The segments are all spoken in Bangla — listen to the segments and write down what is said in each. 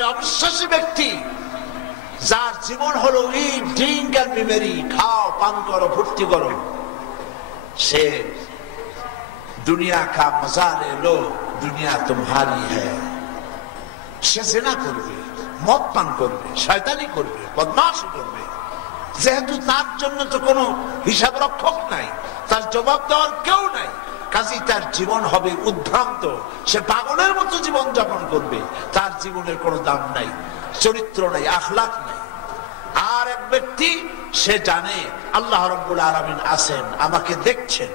পরকালে অবিশ্বাসী ব্যক্তি, যার জীবন হলো ইট ড্রিঙ্ক এন্ড মেমরি, খাও পান করো ফুর্তি করো, সে দুনিয়া কা মজা লে লো, দুনিয়া তোমারি হ্যায়। সে জিনা করবে, মদ পান করবে, শয়তানি করবে, বদমাশি করবে, যেহেতু তার জন্য তো কোনো হিসাব রক্ষক নাই, তার জবাব দেওয়ার কেউ নাই, কাজেই তার জীবন হবে উদ্ভ্রান্ত, সে পাগলের মতো জীবন যাপন করবে, তার জীবনের কোনো দাম নাই, চরিত্র নাই, আখলাক নাই। আর এক ব্যক্তি, সে জানে আল্লাহ রাব্বুল আলামিন আছেন, আমাকে দেখছেন,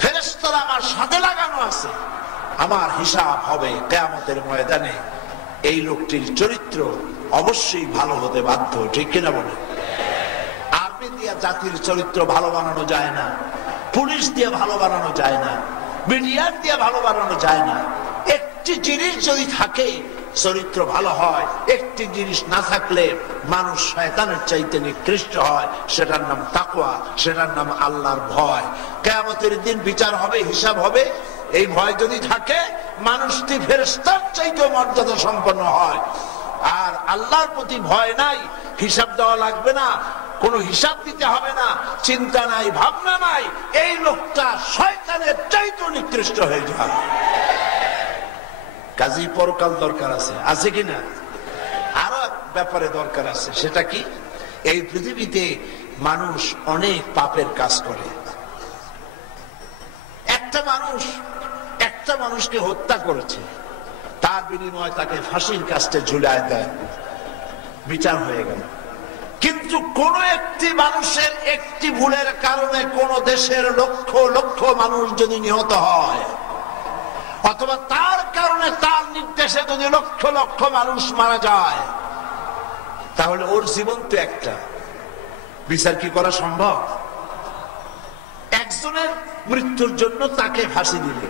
ফেরেশতারা আমার সাথে লাগানো আছে, আমার হিসাব হবে কিয়ামতের ময়দানে। এই লোকটির চরিত্র অবশ্যই ভালো হতে বাধ্য, ঠিক কিনা বলে? আর্মি দিয়ে জাতির চরিত্র ভালো বানানো যায় না, পুলিশ দিয়ে ভালো বানানো যায় না, মিডিয়ার দিয়ে ভালো বানানো যায় না। একটি জিনিস যদি থাকে চরিত্র ভালো হয়, একটি জিনিস না থাকলে মানুষ শয়তানের চাইতে নিকৃষ্ট হয়, সেটার নাম তাকওয়া, সেটার নাম আল্লাহর ভয়। কিয়ামতের দিন বিচার হবে, হিসাব হবে, এই ভয় যদি থাকে মানুষটি ফেরেশতার চাইতে মর্যাদা সম্পন্ন হয়। আর আল্লাহর প্রতি ভয় নাই, হিসাব দেওয়া লাগবে না, কোনো হিসাব দিতে হবে না, চিন্তা নাই, ভাবনা নাই, এই লোকটা শয়তানের চাইতে নিকৃষ্ট হয়ে যায়। কাজী পরকাল দরকার আছে, আছে কিনা? আরো এক ব্যাপারে দরকার আছে, সেটা কি? এই পৃথিবীতে মানুষ অনেক পাপের কাজ করে। একটা মানুষকে হত্যা করেছে, তার বিনিময়ে তাকে ফাঁসির কাস্টে ঝুলায় দেয়, বিচার হয়ে গেল। কিন্তু কোন একটি মানুষের একটি ভুলের কারণে কোন দেশের লক্ষ লক্ষ মানুষ যদি নিহত হয়, অথবা তার কারণে তার নির্দেশে যদি লক্ষ লক্ষ মানুষ মারা যায়, তাহলে ওর জীবন তো একটা, বিচার কি করা সম্ভব? একজনের মৃত্যুর জন্য তাকে ফাঁসি দিলে,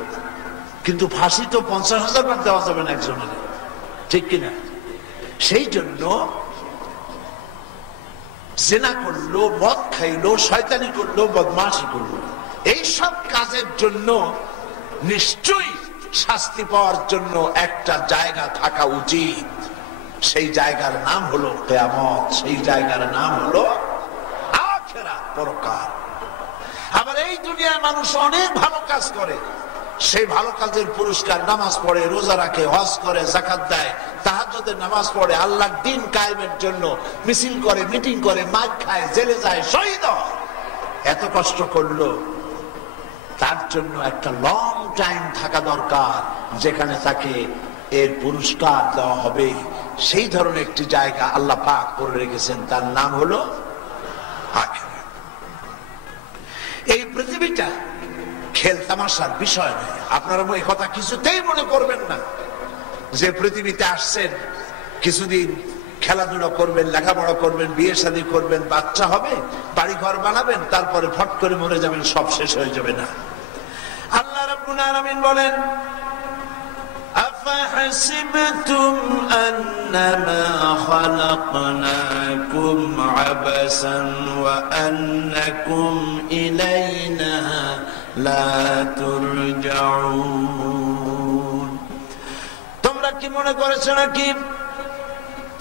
কিন্তু ফাঁসি তো 50,000 বার দেওয়া যাবে না একজনের, ঠিক কিনা? সেই জন্য জিনা করলো, মদ খাইলো, শয়তানি করলো, বদমাশি করলো, এইসব কাজের জন্য নিশ্চয়ই শাস্তি পাওয়ার জন্য একটা জায়গা থাকা উচিত। সেই জায়গার নাম হলো কিয়ামত, সেই জায়গার নাম হলো আখিরাত, পরকাল। আবার এই দুনিয়ার মানুষ অনেক ভালো কাজ করে, সেই ভালো কাজের পুরস্কার নামাজ পড়ে, রোজা রাখে, হজ করে, যাকাত দেয়, তাহাজ্জুদের নামাজ পড়ে, আল্লাহর দ্বীন কায়েমের জন্য মিছিল করে, মিটিং করে, মার খায়, জেলে যায়, শহীদ হয়। এত কষ্ট করলো, তার জন্য একটা লং টাইম থাকা দরকার, যেখানে তাকে এর পুরস্কার দেওয়া হবে। সেই ধরনের একটি জায়গা আল্লাহ পাক করে রেখেছেন, তার নাম হলো আখিরাত। এই পৃথিবীটা খেল তামাশার বিষয় নয়। আপনারা এই কথা কিছুতেই মনে করবেন না যে পৃথিবীতে আসছেন কিছুদিন খেলাধুলা করবেন, লেখাপড়া করবেন, বিয়ে শাদী করবেন, বাচ্চা হবে, বাড়ি ঘর বানাবেন, তারপরে ফট করে মরে যাবেন, সব শেষ হয়ে যাবে না। আল্লাহ রাব্বুল আলামিন বলেন, আফাহাসিবতুম আন্নামা খালাকনাকুম আবাসান ওয়া আন্নাকুম ইলাইনা লা তুরজাউন। তোমরা কি মনে করেছো নাকি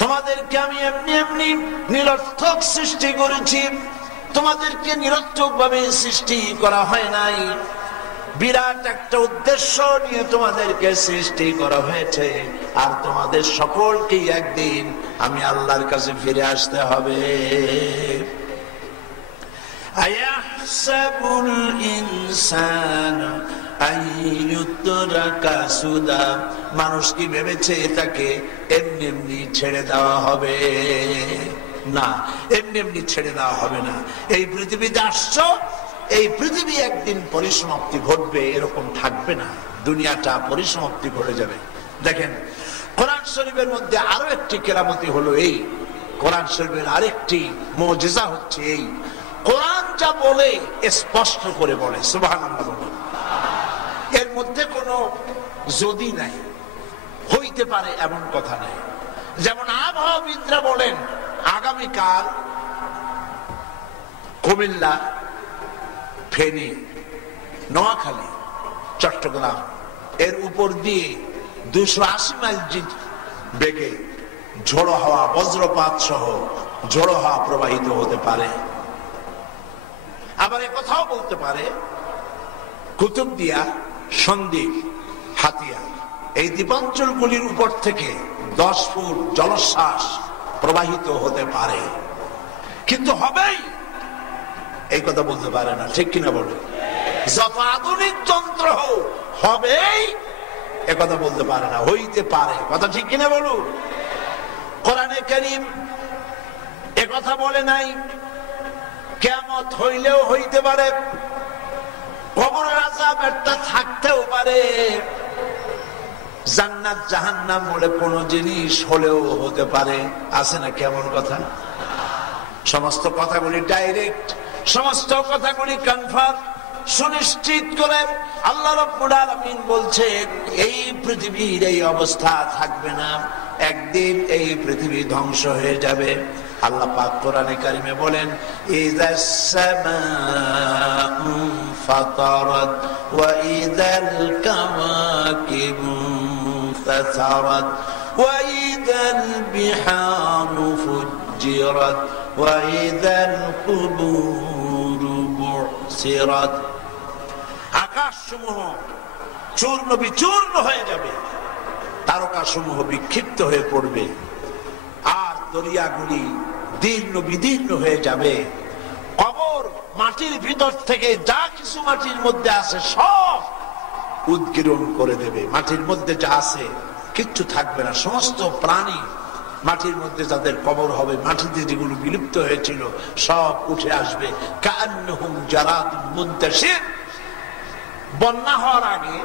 তোমাদেরকে আমি এমনি এমনি নিরর্থক সৃষ্টি করেছি? তোমাদেরকে নিরর্থক ভাবে সৃষ্টি করা হয় নাই, বিরাট একটা উদ্দেশ্য নিয়ে তোমাদেরকে সৃষ্টি করা হয়েছে। আর তোমাদের সকলকেই একদিন আমি আল্লাহর কাছে ফিরে আসতে হবে। আয়াহসাবুল ইনসানু আইয়ুতরাকা সুদা। মানুষ কি ভেবেছে তাকে এমনি এমনি ছেড়ে দেওয়া হবে? না, এমনি এমনি ছেড়ে দেওয়া হবে না। এই পৃথিবীতে আসছো, এই পৃথিবী একদিন পরিসমাপ্তি ঘটবে, এরকম থাকবে না, দুনিয়াটা পরিসমাপ্তি ঘটে যাবে। দেখেন, কোরআন শরীফের মধ্যে আরো একটি কেরামতি হলো এই, কোরআন শরীফের আরেকটি মুজিজা হচ্ছে এই, কোরআন যা বলে স্পষ্ট করে বলে, সুবহানাল্লাহ বলে। এর মধ্যে কোনো যদি নাই, হইতে পারে এমন কথা নাই। যেমন আবহাওয়াবিদরা বলেন আগামীকাল কুমিল্লা, ফেনী, নোয়াখালী, চট্টগ্রাম এর উপর দিয়ে 280 মাইল বেগে ঝোড়ো হাওয়া, বজ্রপাত সহ ঝোড়ো হাওয়া প্রবাহিত হতে পারে। আবার কথাও বলতে পারে কুতুবদিয়া, সন্দ্বীপ, হাতিয়া, এই দ্বীপাঞ্চলগুলির উপর থেকে 10 ফুট জলোচ্ছ্বাস প্রবাহিত হতে পারে, কিন্তু হবেই এই কথা বলতে পারে না, ঠিক কিনা বলে? যত আধুনিক যন্ত্র হোক, হবেই এ কথা বলতে পারে না, হইতে পারে, কথা ঠিক কিনা বলুন? কোরআনে কারীম এ কথা বলে নাই কিয়ামত হইলেও হইতে পারে, কবরের আযাব একটা থাকতেও পারে, জান্নাত জাহান্নাম বলে কোন জিনিস হলেও হতে পারে। আছে না কেমন কথা? সমস্ত কথাগুলি ডাইরেক্ট, সমস্ত কথাগুলি কনফার্ম, সুনিশ্চিত করে আল্লাহ রাব্বুল আলামিন বলছেন এই পৃথিবীর এই অবস্থা থাকবে না, একদিন এই পৃথিবী ধ্বংস হয়ে যাবে। আল্লাহ পাক কোরআনে কারিমে বলেন ইযাস সামাউ ফাতারাত ওয়া ইযাল কাওয়াকিবু ফাতারাত ওয়া ইযাল বিহারু ফুজ্জিরাত ওয়া ইযাল কুবুরু বুসিরাত। আকাশসমূহ চূর্ণ বিচূর্ণ হয়ে যাবে, তারকাসমূহ বিক্ষিপ্ত হয়ে পড়বে, আর দরিয়াগুলি দীর্ণ বিদীর্ণ হয়ে যাবে। কবর মাটির ভিতর থেকে যা কিছু মাটির মধ্যে আছে সব উদ্গীরণ করে দেবে, মাটির মধ্যে যা আছে কিচ্ছু থাকবে না। সমস্ত প্রাণী মাটির মধ্যে যাদের কবর হবে, মাটিতে যেগুলো বিলুপ্ত হয়েছিল সব উঠে আসবে। কান্নাহুম জারাদুন মুনতাশির। বন্যা হওয়ার আগে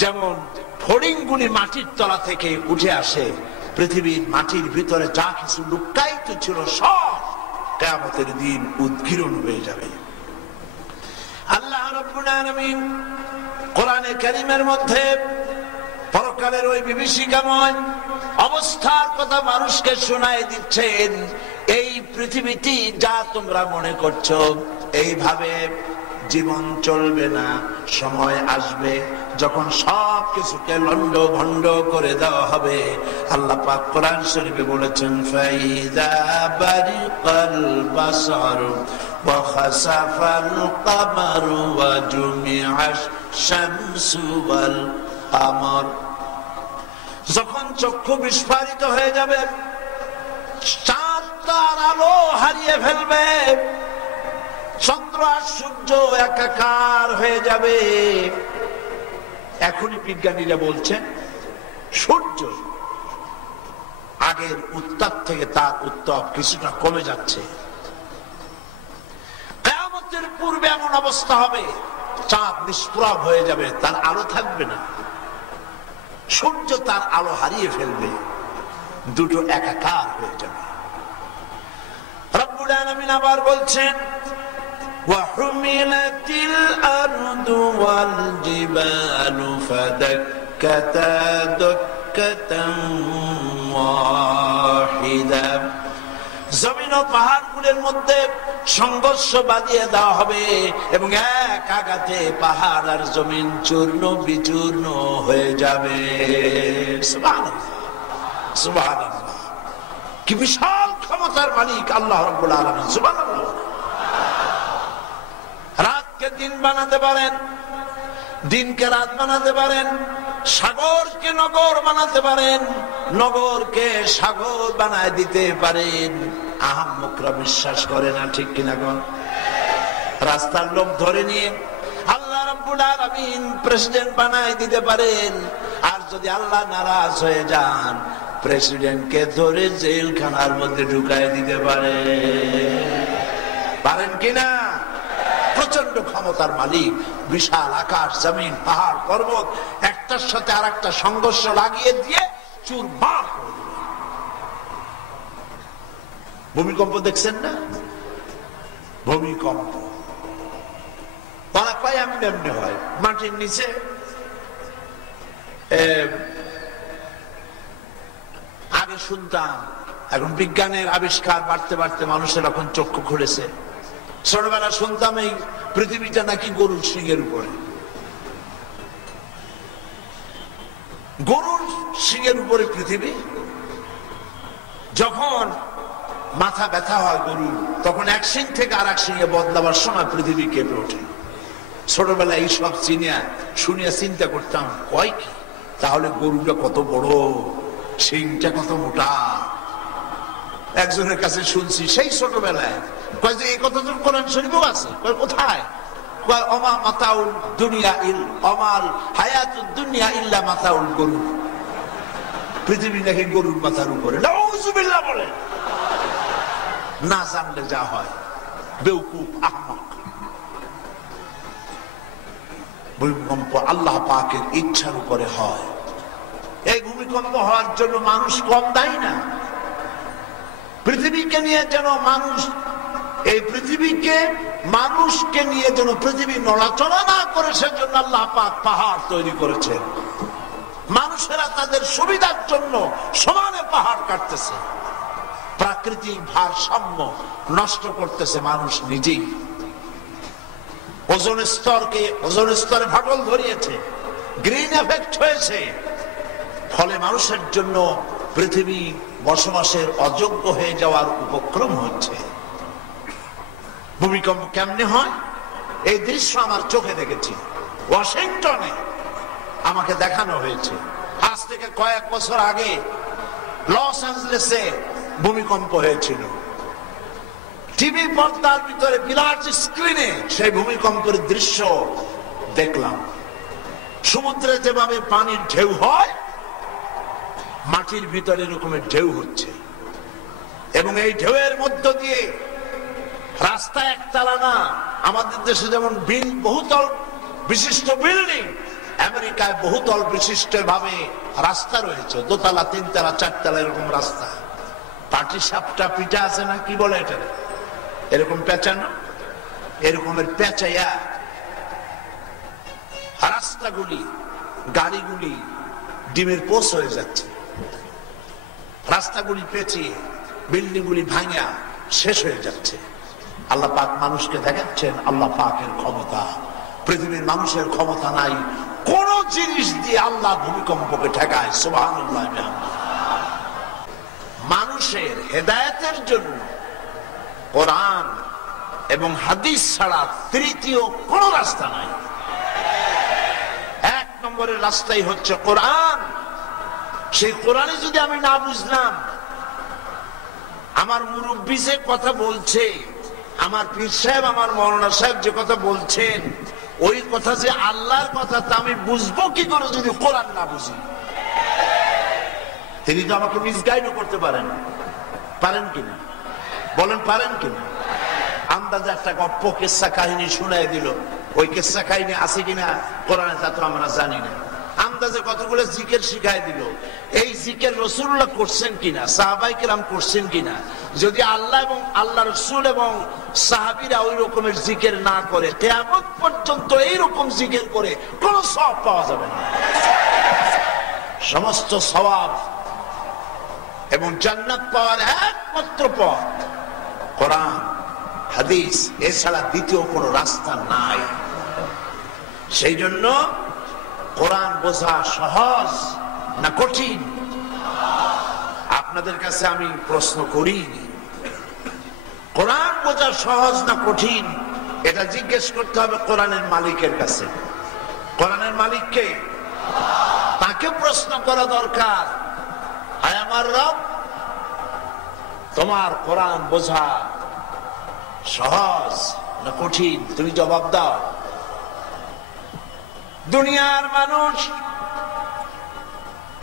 যেমন ফড়িংগুলি মাটির তলা থেকে উঠে আসে, পৃথিবীর মাটির ভিতরে যা কিছু লুকায়িত ছিল সব কিয়ামতের দিন উদ্গীরণ হয়ে যাবে। আল্লাহ রাব্বুল আলামিন কোরআনে কারীমের মধ্যে পরকালের ওই বিভীষিকাময় অবস্থার কথা মানুষকে শোনায় দিচ্ছেন। এই পৃথিবীটি যা তোমরা মনে করছো এইভাবে জীবন চলবে না, সময় আসবে যখন সব কিছুকে লন্ড ভন্ড করে দেওয়া হবে। আল্লাহ পাক কোরআন শরীফে বলেছেন ফাইযা বারিকাল বাসারু ওয়া খাসাফাল কামারু ওয়া জুমিআশ শামসু ওয়াল কামার। যখন চক্ষু বিস্ফারিত হয়ে যাবে, চাঁদ তার আলো হারিয়ে ফেলবে, চন্দ্র আর সূর্য একাকার হয়ে যাবে। এখনই বিজ্ঞানীরা বলছেন সূর্য আগের উত্তাপ থেকে তার উত্তাপ কিছুটা কমে যাচ্ছে। কিয়ামতের পূর্বে এমন অবস্থা হবে, চাঁদ নিষ্প্রভ হয়ে যাবে, তার আলো থাকবে না, সূর্য তার আলো হারিয়ে ফেলবে, দুটো একাকার হয়ে যাবে। রব্বুল আলামিন আবার বলছেন وحملت الأرض والجبال فدكتا دكة واحدة। জমিন ও পাহাড়গুলোর মধ্যে সংঘর্ষ বাঁধিয়ে দেওয়া হবে এবং এক আঘাতে পাহাড় আর জমিন চূর্ণ বিচূর্ণ হয়ে যাবে। সুবহানাল্লাহ, সুবহানাল্লাহ। কি বিশাল ক্ষমতার মালিক আল্লাহ রাব্বুল আলামিন। সুবহানাল্লাহ। রাতকে দিন বানাতে পারেন, দিনকে রাত বানাতে পারেন, সাগরকে নগর বানাতে পারেন, নগরকে সাগর বানায় দিতে পারেন। আহাম্মকরা বিশ্বাস করে না, ঠিক কিনা গো? রাস্তার লোক ধরে নিয়ে আল্লাহ রাব্বুল আলামিন প্রেসিডেন্ট বানায় দিতে পারেন, আর যদি আল্লাহ নারাজ হয়ে যান প্রেসিডেন্টকে ধরে জেলখানার মধ্যে ঢুকায় দিতে পারেন কিনা? প্রচন্ড ক্ষমতার মালিক, বিশাল আকাশ জমিন পাহাড় পর্বত একটার সাথে আর একটা সংঘর্ষ লাগিয়ে দিয়ে চুরমার করে দিবে। ভূমিকম্প দেখছেন না? ভূমিকম্প পায় এমনি এমনি হয়, মাটির নিচে আগে শুনতাম, এখন বিজ্ঞানের আবিষ্কার বাড়তে বাড়তে মানুষের এখন চক্ষু খুলেছে। ছোটবেলা শুনতাম এই পৃথিবীটা নাকি গরুর সিংহের উপরে। গরুর শিংয়ের উপরে পৃথিবী। যখন মাথা ব্যথা হয় গরুর, তখন এক শিং থেকে আর এক শিঙে বদলাবার সময় পৃথিবী কেঁপে ওঠে। ছোটবেলায় এইসব শুনিয়া চিন্তা করতাম, কয় কি তাহলে গরুটা কত বড়, শিংটা কত মোটা। একজনের কাছে শুনছি সেই ছোটবেলায়, কয় যে এই কথা তো কোরআন শরীফেও আছে। কয় কোথায়? কয় অমা মাতাউল দুনিয়া অমাল হায়াতুদ দুনিয়া ইল্লা মাতাউল গরু। পৃথিবী নাকি গরুর মাথার উপরে। নাউযুবিল্লাহ বলে। না জানলে যা হয়, বেউকুফ আহমক। ভূমিকম্প আল্লাহ পাকের ইচ্ছার উপরে হয়। এই ভূমিকম্প হওয়ার জন্য মানুষ কম দায়ী না। পৃথিবীকে নিয়ে যেন মানুষকে নিয়ে যেন পৃথিবী নড়াচড়া না করে, সেজন্য আল্লাহ পাক পাহাড় তৈরি করেছেন। মানুষেরা তাদের সুবিধার জন্য সমানে পাহাড় কাটতেছে, প্রাকৃতিক ভারসাম্য নষ্ট করতেছে মানুষ নিজেই। ওজোন স্তরে ফাটল ধরিয়েছে, গ্রিন এফেক্ট হয়েছে, ফলে মানুষের জন্য পৃথিবী বসবাসের অযোগ্য হয়ে যাওয়ার উপক্রম হচ্ছে। ভূমিকম্প কেমনে হয় এই দৃশ্য আমার চোখে দেখেছি। ওয়াশিংটনে আমাকে দেখানো হয়েছে। আজ থেকে কয়েক বছর আগে লস অ্যাঞ্জেলেসে ভূমিকম্প হয়েছিল। টিভি পর্দার ভিতরে বিরাট স্ক্রিনে সেই ভূমিকম্পের দৃশ্য দেখলাম। সমুদ্রে যেভাবে পানির ঢেউ হয়, মাটির ভিতরে এরকমের ঢেউ হচ্ছে, এবং এই ঢেউয়ের মধ্য দিয়ে রাস্তা একতলা না। আমাদের দেশে যেমন বহুতল বিশিষ্ট বিল্ডিং, আমেরিকায় বহুতল বিশিষ্ট ভাবে রাস্তা রয়েছে, দোতলা, তিনতলা, চারতলা এরকম রাস্তা। পাটি সাপটা পিঠা আছে না, কি বলে এটা, এরকম পেঁচানো, এরকমের পেঁচাইয়া রাস্তাগুলি, গাড়িগুলি ডিমের পোষ হয়ে যাচ্ছে। রাস্তাগুলি পেঁচিয়ে বিল্ডিং গুলি ভাঙা শেষ হয়ে যাচ্ছে। আল্লাহ পাক মানুষকে দেখাচ্ছেন আল্লাহ পাকের ক্ষমতা। পৃথিবীর মানুষের ক্ষমতা নাই কোন জিনিস দিয়ে আল্লাহ ভূমিকম্পকে ঠেকায়। সুবহানাল্লাহ। মানুষের হেদায়েতের জন্য কোরআন এবং হাদিস ছাড়া তৃতীয় কোন রাস্তা নাই। এক নম্বরের রাস্তাই হচ্ছে কোরআন। সেই কোরআনে যদি আমি না বুঝলাম, আমার মুরব্বী যে কথা বলছে, আমার পীর সাহেব, আমার মৌলানা সাহেব যে কথা বলছেন, ওই কথা যে আল্লাহর কথা, তা আমি বুঝবো কি করে যদি কোরআন না বুঝি? তিনি তো আমাকে মিসগাইডও করতে পারেন কিনা বলেন, পারেন কিনা? আন্দাজে একটা গপ্প কিসসা কাহিনী শুনাই দিল, ওই কিসসা কাহিনী আছে কিনা কোরআনে তা তো আমরা জানি না। আন্দাজে কতগুলো জিকির শিখাই দিল, এই জিকির রাসূলুল্লাহ করছেন কিনা, সাহাবায়ে কেরাম করছেন কিনা। যদি আল্লাহ এবং আল্লাহ রাসূল এবং সাহাবীরা ওই রকমের জিকির না করে, কিয়ামত পর্যন্ত এই রকম জিকির করে কোনো সওয়াব পাওয়া যাবে না। সমস্ত সওয়াব এবং জান্নাত পাওয়ার একমাত্র পথ কোরআন হাদিস, এছাড়া দ্বিতীয় কোনো রাস্তা নাই। সেই জন্য কোরআন বোঝা সহজ না কঠিন? আপনাদের কাছে আমি প্রশ্ন করি, কোরআন বোঝা সহজ না কঠিন? এটা জিজ্ঞেস করতে হবে কোরআনের মালিকের কাছে। কোরআনের মালিককে, তাকে প্রশ্ন করা দরকার। হায় আমার রব, তোমার কোরআন বোঝা সহজ না কঠিন? তুমি জবাব দাও। দুনিয়ার মানুষ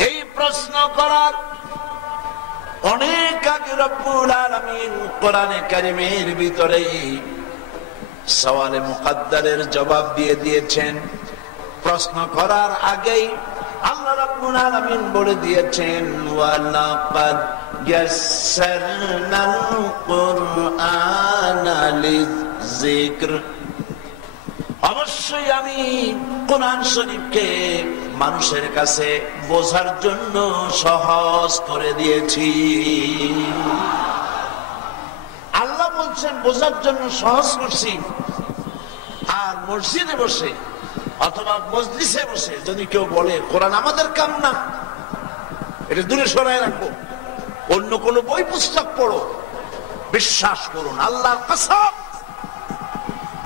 এই প্রশ্ন করার অনেক আগে রব্বুল আলামিন কোরআনে কারিমের ভিতরে সওয়ালে মুকদ্দারের জবাব দিয়ে দিয়েছেন। প্রশ্ন করার আগেই আল্লাহ রাব্বুল আলামিন বলে দিয়েছেন, ওয়ালাকাদ ইয়াসসারনাল কুরআনা লিযিকর। অবশ্যই আমি কোরআন শরীফকে মানুষের কাছে বোঝার জন্য সহজ করে দিয়েছি। আল্লাহ বলছেন বোঝার জন্য সহজ করছি। আর মসজিদে বসে অথবা মজলিসে বসে যদি কেউ বলে কোরআন আমাদের কাম না, এটা দূরে সরায় রাখবো, অন্য কোন বই পুস্তক পড়ো, বিশ্বাস করুন আল্লাহর কসম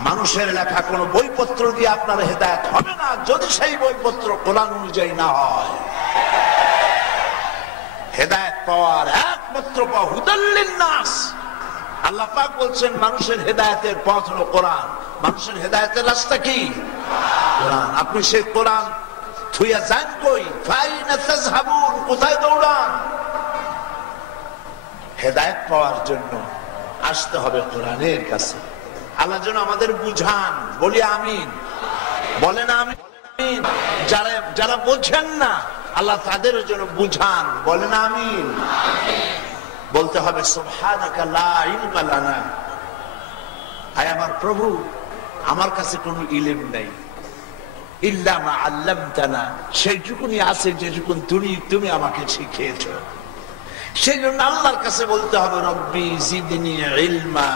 মানুষের লেখা কোন বইপত্র দিয়ে আপনার হেদায়েত হবে না যদি সেই বইপত্র কোরআন অনুযায়ী না হয়। হেদায়েত পাওয়ার একমাত্র পথ হুদাল লিন-নাস। আল্লাহ পাক বলছেন মানুষের হেদায়েতের পথ হলো কোরআন। মানুষের হেদায়েতের রাস্তা কি? কোরআন। আপনি সেই কোরআন থুইয়া যান কই? ফাইনা তাযহাবুন, কোথায় দৌড়ান? হেদায়েত পাওয়ার জন্য আসতে হবে কোরআনের কাছে। আল্লাহ যেন আমাদের বুঝান, বলি আমিন, বলেন আমিন। যারা যারা বোঝেন না আল্লাহ তাদের জন্য বুঝান, বলেন আমিন। বলতে হবে সুবহানাকা লা ইলমা লানা, আয় আমার প্রভু আমার কাছে কোনো ইলম নাই, ইল্লা মা আল্লামতানা, সেইটুকুনি আছে যেটুকুন তুমি আমাকে শিখিয়েছো। সেই জন্য আল্লাহর কাছে বলতে হবে রব্বি জিদনি ইলমা,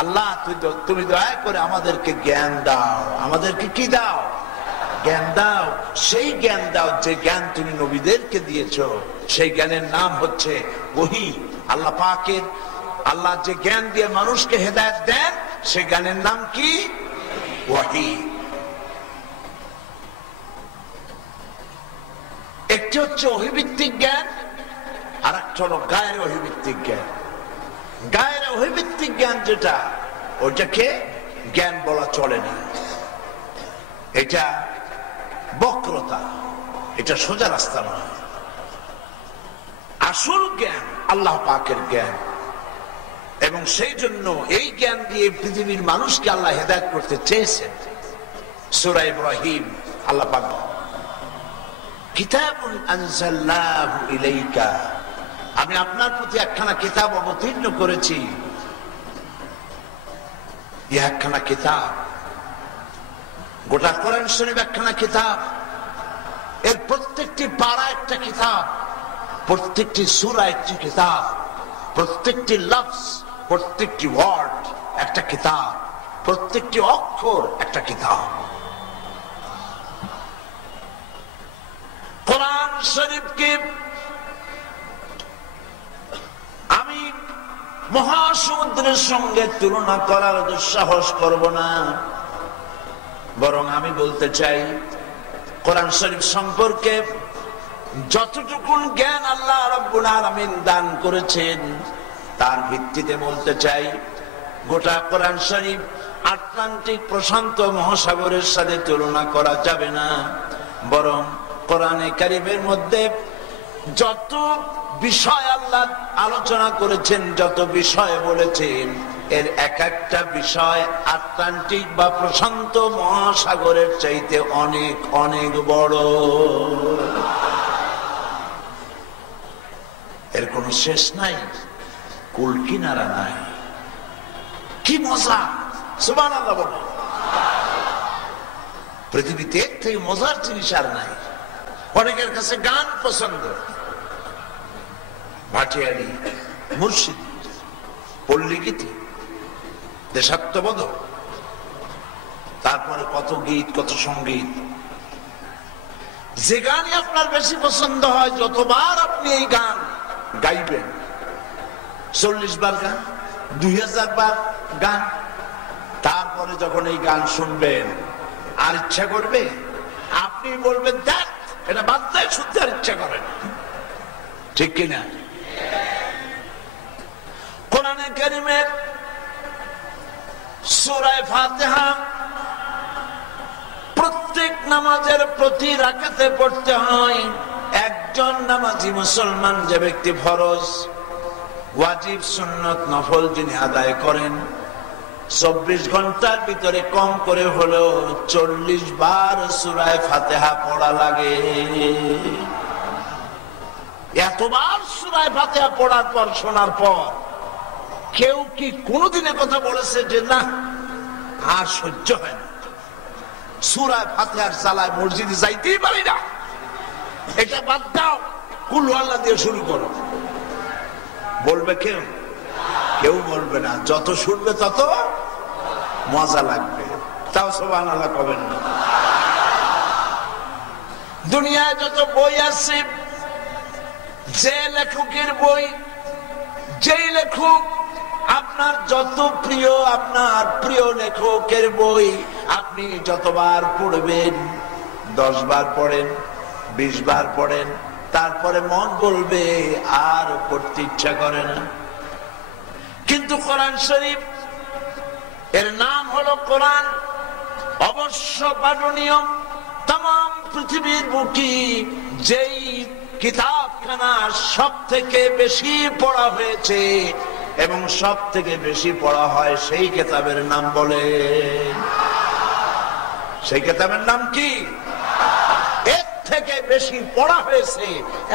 আল্লাহ তুমি দয়া করে আমাদেরকে জ্ঞান দাও। আমাদেরকে কি দাও? জ্ঞান দাও। সেই জ্ঞান দাও যে জ্ঞান তুমি নবীদেরকে দিয়েছো। সেই জ্ঞানের নাম হচ্ছে ওহী। আল্লাহ পাকের, আল্লাহ যে জ্ঞান দিয়ে মানুষকে হেদায়েত দেন সেই জ্ঞানের নাম কি? ওহী। একটি হচ্ছে ওহী ভিত্তিক জ্ঞান, আর একটা হলো গায়ের ওহী ভিত্তিক জ্ঞান। গায়ের ওহী ভিত্তিক জ্ঞান যেটা, ওটাকে জ্ঞান বলা চলে না। এটা বক্রতা, এটা সোজা রাস্তা নয়। আসল জ্ঞান আল্লাহ পাকের জ্ঞান, এবং সেই জন্য এই জ্ঞান দিয়ে পৃথিবীর মানুষকে আল্লাহ হেদায়েত করতে চেয়েছেন। সূরা ইব্রাহিম আল্লাহ পাক কিতাবুন আনজালনাহু ইলাইকা, আমি আপনার প্রতি একখানা কিতাব অবতীর্ণ করেছি। এই একখানা কিতাব, গোটা কোরআন শরীফ একখানা কিতাব, এর প্রত্যেকটি পারা একটা কিতাব, প্রত্যেকটি সূরা একটি কিতাব, প্রত্যেকটি লফজ, প্রত্যেকটি ওয়ার্ড একটা কিতাব, প্রত্যেকটি অক্ষর একটা কিতাব। কোরআন শরীফকে আমি মহাসমুদ্রের সঙ্গে তুলনা করার দুঃসাহস করব না, বরং আমি বলতে চাই কোরআন শরীফ সম্পর্কে যতটুকু জ্ঞান আল্লাহ রাব্বুল আলামিন দান করেছেন তার ভিত্তিতে বলতে চাই গোটা কোরআন শরীফ আটলান্টিক প্রশান্ত মহাসাগরের সাথে তুলনা করা যাবে না। বরং কোরআনে কারীমের মধ্যে যত বিষয় আল্লাহ আলোচনা করেছেন, যত বিষয় বলেছেন, এর এক একটা বিষয় আটলান্টিক বা প্রশান্ত মহাসাগরের চাইতে অনেক অনেক বড়। এর কোনো শেষ নাই, কুল কিনারা নাই। কি মজা! সুবহানাল্লাহ বলো। পৃথিবীতে এর থেকে মজার জিনিস আর নাই। অনেকের কাছে গান পছন্দ, ভাটিয়ালি, মুর্শিদ, পল্লীগীতি, দেশাত্মবোধক, তারপরে কত গীত, কত সঙ্গীত। যে গানই আপনার বেশি পছন্দ হয়, যতবার আপনি এই গান গাইবেন, 40 বার গান, 2000 বার গান, তারপরে যখন এই গান শুনবেন আর ইচ্ছা করবে, আপনি বলবেন দেখ এটা বাদ দেয়, শুনতে আর ইচ্ছা করে না। ঠিক কিনা? কোরআনে কারীমের সূরা ফাতিহা প্রত্যেক নামাজের প্রতি রাকাতে পড়তে হয়। একজন নামাজি মুসলমান, যে ব্যক্তি ফরজ, ওয়াজিব, সুন্নত, নফল যিনি আদায় করেন, 24 ঘন্টার ভিতরে কম করে হলেও 40 বার সূরা ফাতিহা পড়া লাগে। এতবার সূরা ফাতিহা পড়ার পর, শোনার পর কেউ কি কোনদিনে কথা বলেছে যে না আর সহ্য হয় না, সূরা ফাতিহার জ্বালায় মসজিদে যাইতেই পারি না, এটা বাদ দাও, কুল আল্লাহ দিয়ে শুরু করো? বলবে কেউ? কেউ বলবে না। যত শুনবে তত মজা লাগবে। তাও সুবহানাল্লাহ কবেন না। দুনিয়ায় যত বই আছে, যে লেখকের বই, যেই লেখক আপনার যত প্রিয়, আপনার প্রিয় লেখকের বই আপনি যতবার পড়বেন, 10 বার পড়েন, 20 বার পড়েন, তারপরে মন বলবে আর পড়তে ইচ্ছা করে না। কিন্তু কোরআন শরীফ, এর নাম হলো কোরআন, অবশ্য পাঠনীয়। তাম পৃথিবীর বুকে যেই কিতাবখানা সব থেকে বেশি পড়া হয়েছে এবং সব থেকে বেশি পড়া হয়, সেই কিতাবের নাম বলে, সেই কিতাবের নাম কি? এর থেকে বেশি পড়া হয়েছে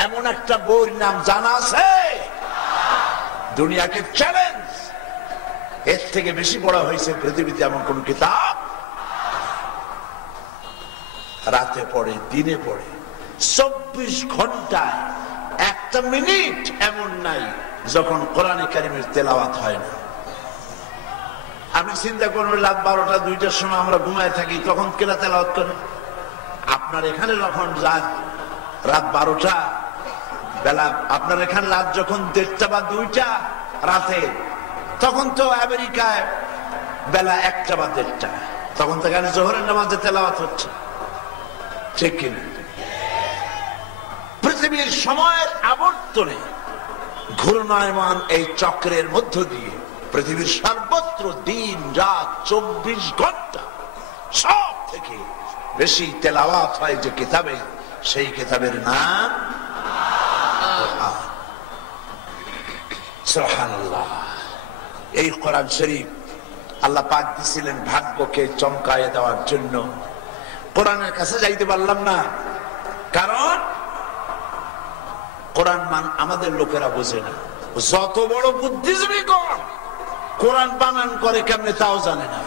এমন একটা বইয়ের নাম জানা আছে? দুনিয়াকে চ্যালেঞ্জ, এর থেকে বেশি পড়া হয়েছে পৃথিবীতে এমন কোন কিতাব? রাতে পড়ে, দিনে পড়ে, 24 ঘন্টায় একটা মিনিট এমন নাই যখন কোরআনে কারিমের তেলাওয়াত হয় না। আমি চিন্তা করবো, রাত 12টা 2টার সময় আমরা ঘুমায় থাকি, তখন কেনা তেলাওয়াত করে? আপনার এখানে যখন রাত 12টা বেলা, আপনার এখানে রাত যখন 1টা বা 2টা রাতে, তখন তো আমেরিকায় বেলা 1টা বা 1:30, তখন তো এখানে জোহরের নামাজে তেলাওয়াত হচ্ছে, ঠিক কিনা? পৃথিবীর সময়ের আবর্তনে ঘূর্ণায়মান এই চক্রের মধ্য দিয়ে পৃথিবীর সর্বত্র দিন রাত 24 ঘন্টা সব থেকে বেশি তেলাওয়াত হয় যে কিতাবে, সেই কিতাবের নাম কোরআন। সুবহানাল্লাহ। এই কোরআন শরীফ আল্লাহ পাক দিয়েছিলেন ভাগ্যকে চমকায় দেওয়ার জন্য। কোরআনের কাছে যাইতে পারলাম না, কারণ কোরআন আমাদের লোকেরা বোঝে না। যত বড় বুদ্ধিজীবী কোন, কোরআন বানান করে কেমনে তাও জানে না।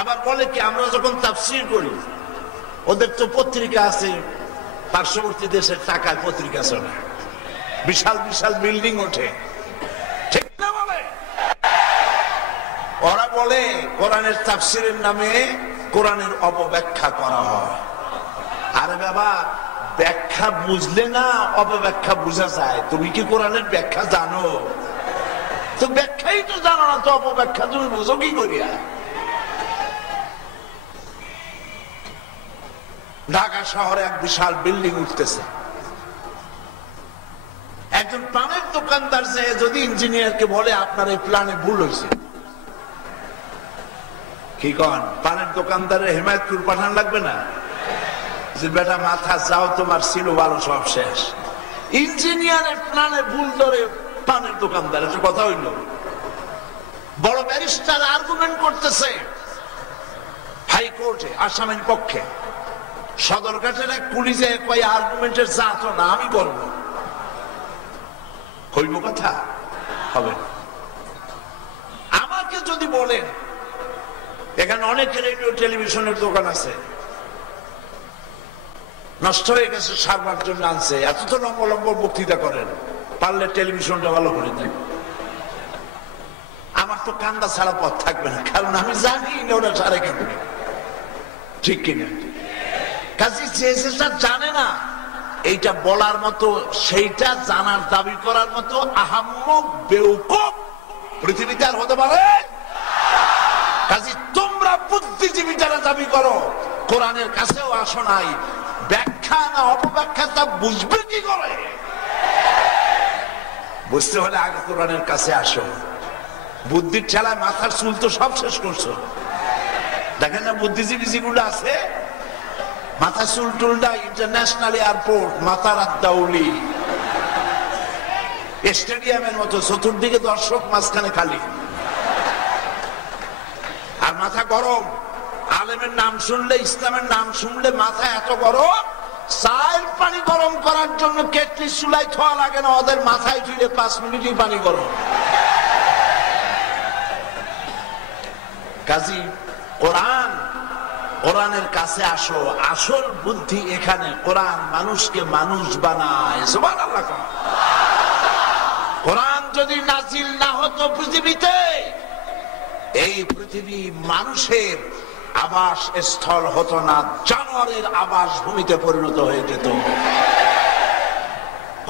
আবার বলে কি, আমরা যখন তাফসীর করি, ওদের তো পত্রিকা আছে, পার্শ্ববর্তী দেশের টাকায় পত্রিকা চলে, বিশাল বিশাল বিল্ডিং ওঠে, ঠিক না? বলে ওরা বলে কোরআনের তাফসীরের নামে কোরআনের অপব্যাখ্যা করা হয়। আরে বাবা, ব্যাখ্যা বুঝলে না অপব্যাখ্যা বোঝা যায়? তুমি কি কোরআনের ব্যাখ্যা জানো? তো ব্যাখ্যাই তো জানো না, তো অপব্যাখ্যা তুমি বুঝো কি করিয়া? ঢাকা শহরে এক বিশাল বিল্ডিং উঠতেছে, একজন প্ল্যানের দোকানদার যে যদি ইঞ্জিনিয়ারকে বলে আপনার এই প্ল্যানে ভুল হয়েছে, কি কন? প্ল্যানের দোকানদারের হেমায়তপুর পাঠান লাগবে না যে বেটা মাথা যাও, তোমার ছিল ভালো, সব শেষ। ইঞ্জিনিয়ারের প্ল্যানে ভুল ধরে প্ল্যানের দোকানদার, এটা কথা হইল? বড় ব্যারিস্টার আর্গুমেন্ট করতেছে হাইকোর্টে আসামির পক্ষে, সদরঘাটের এক পুলিশে কয় আর্গুমেন্টের জাত না, আমি বলবো। হইব কথা? হবে। আমাকে যদি বলেন এখানে অনেক রেডিও টেলিভিশনের দোকান আছে, নষ্ট হয়ে গেছে, সারবার জন্য আনছে, এত তো লম্বা লম্বা বক্তৃতা করেন, পারলে টেলিভিশনটা ভালো করে দেন। আমার তো কান্দা ছাড়া পথ থাকবে না, কারণ আমি জানি না ওরা সারে কেন, ঠিক কিনা? কাজে যে যেটা জানে না এইটা বলার মতো, সেইটা জানার দাবি করার মতো আহাম্মক বেউকুফ পৃথিবীতে আর হতে পারে? কাজে তোমরা বুদ্ধিজীবী যারা দাবি করো, কোরআনের কাছেও আসো নাই, ব্যাখ্যা না অপব্যাখ্যা তা বুঝবে কি করে? বুঝতে হলে আগে কোরআনের কাছে আসো। বুদ্ধির ঠেলায় মাথার চুল তো সব শেষ করছো। দেখেন না বুদ্ধিজীবী যেগুলো আছে, মাথা চুল টুলটা ইন্টারন্যাশনাল এয়ারপোর্ট, মাথার আদাউলি স্টেডিয়ামের মতো, চতুর্দিকে দর্শক, মাঝখানে খালি, আর মাথা গরম। আলেমের নাম শুনলে, ইসলামের নাম শুনলে মাথা এত গরম, চায়ের পানি গরম করার জন্য কেটলি চুলাই থোয়া লাগে না, ওদের মাথায় ধুইলে 5 মিনিটই পানি গরম। কাজী কোরআন, কোরআনের কাছে আসো, আসল বুদ্ধি এখানে। কোরআন মানুষকে মানুষ বানায়। সুবহানাল্লাহ। কোরআন যদি নাজিল না হতো পৃথিবীতে, এই পৃথিবী মানুষের আবাস স্থল হতো না, জানোয়ারের আবাস ভূমিতে পরিণত হয়ে যেত।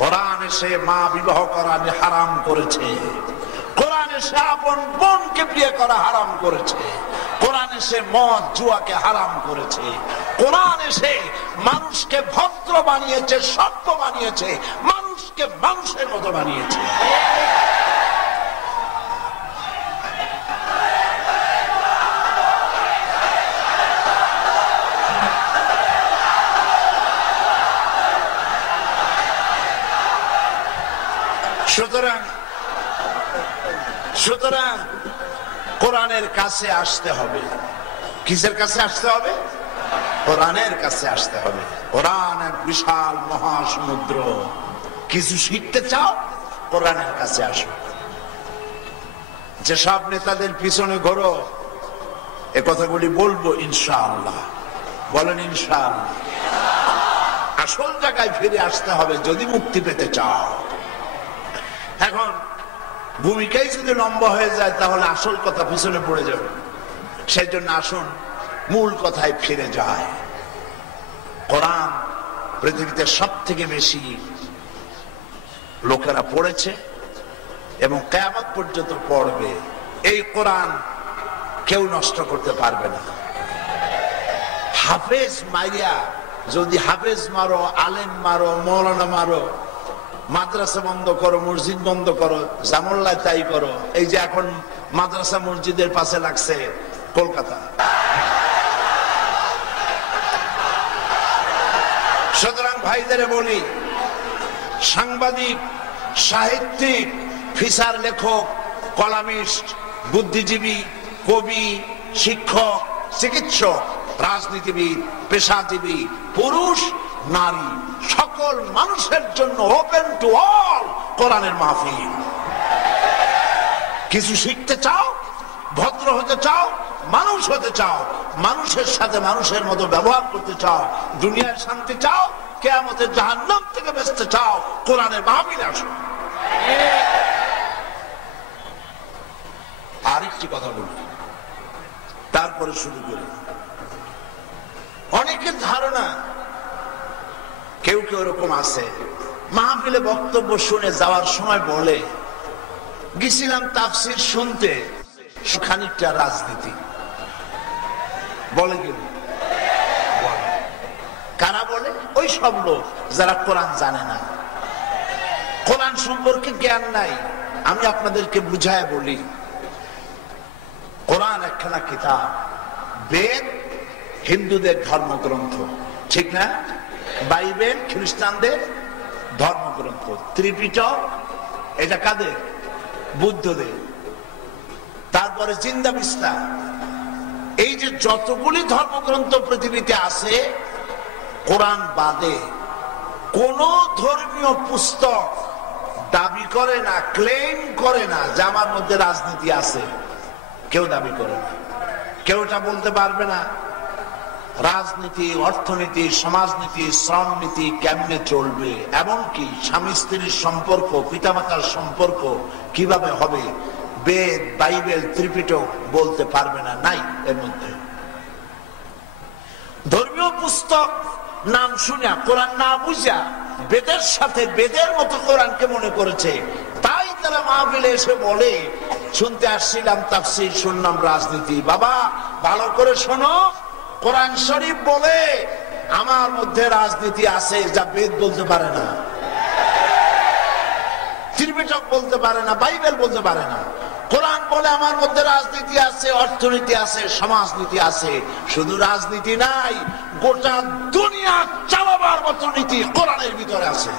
কোরআন এসে মা বিবাহ করা হারাম করেছে, কোরআন এসে আপন বোনকে বিয়ে করা হারাম করেছে, কোরআন এসে মদ জুয়াকে হারাম করেছে, কোরআন এসে মানুষকে ভদ্র বানিয়েছে, সভ্য বানিয়েছে, মানুষকে মানুষের মতো বানিয়েছে। সুতরাং কোরআনের কাছে আসতে হবে। কিসের কাছে আসতে হবে? কোরআনের কাছে আসতে হবে। কোরআন এক বিশাল মহাসমুদ্র। কিছু শিখতে চাও, কোরআনের কাছে আসো। যেসব নেতাদের পিছনে ঘোরো, এ কথাগুলি বলবো ইনশাআল্লাহ। বলেন ইনশাআল্লাহ। আসল জায়গায় ফিরে আসতে হবে যদি মুক্তি পেতে চাও। এখন ভূমিকাই যদি লম্বা হয়ে যায় তাহলে আসল কথা পিছনে পড়ে যাবে। সেই জন্য আসুন মূল কথায় ফিরে যায়। কোরআন পৃথিবীতে সব থেকে বেশি লোকেরা পড়েছে এবং কিয়ামত পর্যন্ত পড়বে। এই কোরআন কেউ নষ্ট করতে পারবে না। হাফেজ মাইয়া যদি হাফেজ মারো, আলেম মারো, মৌলানা মারো, মাদ্রাসা বন্ধ করো, মসজিদ বন্ধ করো, জামুল্লাহ তাই করো। এই যে এখন মাদ্রাসা মসজিদের পাশে লাগছে কলকাতা। সুতরাং ভাইদের বলি, সাংবাদিক, সাহিত্যিক, ফিচার লেখক, কলামিস্ট, বুদ্ধিজীবী, কবি, শিক্ষক, চিকিৎসক, রাজনীতিবিদ, পেশাজীবী, পুরুষ, নারী, সকল মানুষের জন্য ওপেন টু অল কোরআনের মাহফিল। কিছু শিখতে চাও, ভদ্র হতে চাও, মানুষ হতে চাও, মানুষের সাথে মানুষের মতো ব্যবহার করতে চাও, দুনিয়ার শান্তি চাও, কিয়ামতের জাহান্নাম থেকে বাঁচতে চাও, কোরআনের মাহফিলে আসো। আরেকটি কথা বলি, তারপরে শুরু করি। অনেকের ধারণা, কেউ কেউ এরকম আছে, মাহফিলে বক্তব্য শুনে যাওয়ার সময় বলে গেছিলাম তাফসীর শুনতে, খানিকটা রাজনীতি বলে। কেউ কারা বলে? ওই সব লোক যারা কোরআন জানে না, কোরআন সম্পর্কে জ্ঞান নাই। আমি আপনাদেরকে বুঝায় বলি, কোরআন একখানা কিতাব। বেদ হিন্দুদের ধর্মগ্রন্থ, ঠিক না? বাইবেল খ্রিস্টানদের ধর্মগ্রন্থ। ত্রিপিটক এটা কাদের? বুদ্ধদের। তারপরে জিন্দা বিস্তা। এই যে যতগুলি ধর্মগ্রন্থ পৃথিবীতে আছে, কোরআন বাদে কোন ধর্মীয় পুস্তক দাবি করে না, ক্লেম করে না যে আমার মধ্যে রাজনীতি আছে। কেউ দাবি করে না, কেউ এটা বলতে পারবে না। রাজনীতি, অর্থনীতি, সমাজনীতি, শ্রমনীতি কেমনে চলবে, এমনকি স্বামী স্ত্রীর সম্পর্ক, পিতামাতার সম্পর্ক কিভাবে হবে, বেদ, বাইবেল, ত্রিপিটক বলতে পারবে না, নাই এর মধ্যে। ধর্মীয় পুস্তক নাম শুনে কোরআন না বুঝা বেদের সাথে বেদের মতো কোরআনকে মনে করেছে। তাই তারা মাহফিলে এসে বলে, শুনতে আসছিলাম তাফসীর, শুনলাম রাজনীতি। বাবা ভালো করে শোনো, কোরআন শরীফ বলে আমার মধ্যে রাজনীতি আছে, যা বেদ বলতে পারে না, ত্রিপিটক বলতে পারে না, বাইবেল বলতে পারে না। কোরআন বলে আমার মধ্যে রাজনীতি আছে, অর্থনীতি আছে, সমাজনীতি আছে। শুধু রাজনীতি নাই, গোটা দুনিয়া চালাবার মতো নীতি কোরআনের ভিতরে আছে।